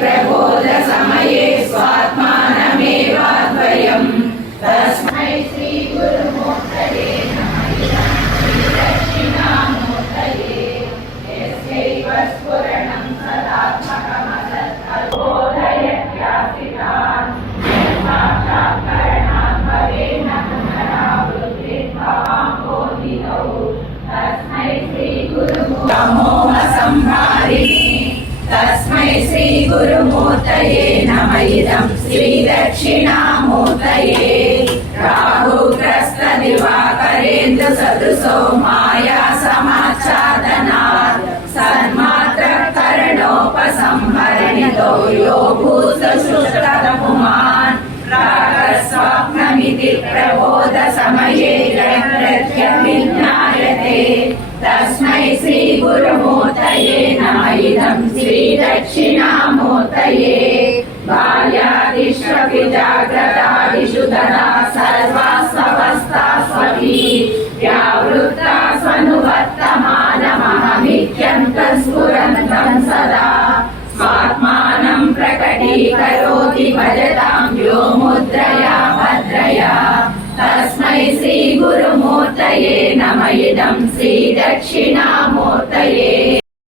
प्रबोध समये स्वात्मानमेवाद्वयम् तस्मै श्री गुरुमूर्तये नमः दक्षिणामूर्तये यस्यैव स्फुरणं सदात्मकमसत्कल्पोदयत्यासितान् साक्षात्करणात् भवेन पुनरावृत्तिर्भवाम्भोधितौ तस्मै श्री गुरुमूर्तये तस्मै श्री गुरुमूर्तये नमः इदं श्री दक्षिणामूर्तये राहुग्रस्त दिवाकरेन्द्र सदृशो माया समाच्छादनात् सन्मात्र करणोपसंहरणितो यो भूतसुष्टपुमान् प्रागस्वप्नमिति प्रबोध समये प्रत्यभिज्ञायते तस्मै श्री गुरुमूर्तये नमः इदं श्री दक्षिणामूर्तये बाल्यादिष्वपि जाग्रतादिषु तदा सर्वास्वस्थास्वपि व्यावृत्ता स्वनुवर्तमानमहमित्यन्तस्फुरन्तं सदा स्वात्मानं प्रकटीकरोति भजतां यो मुद्रया भद्रया तस्मै श्री गुरुमूर्तये नमः इदं श्री दक्षिणामूर्तये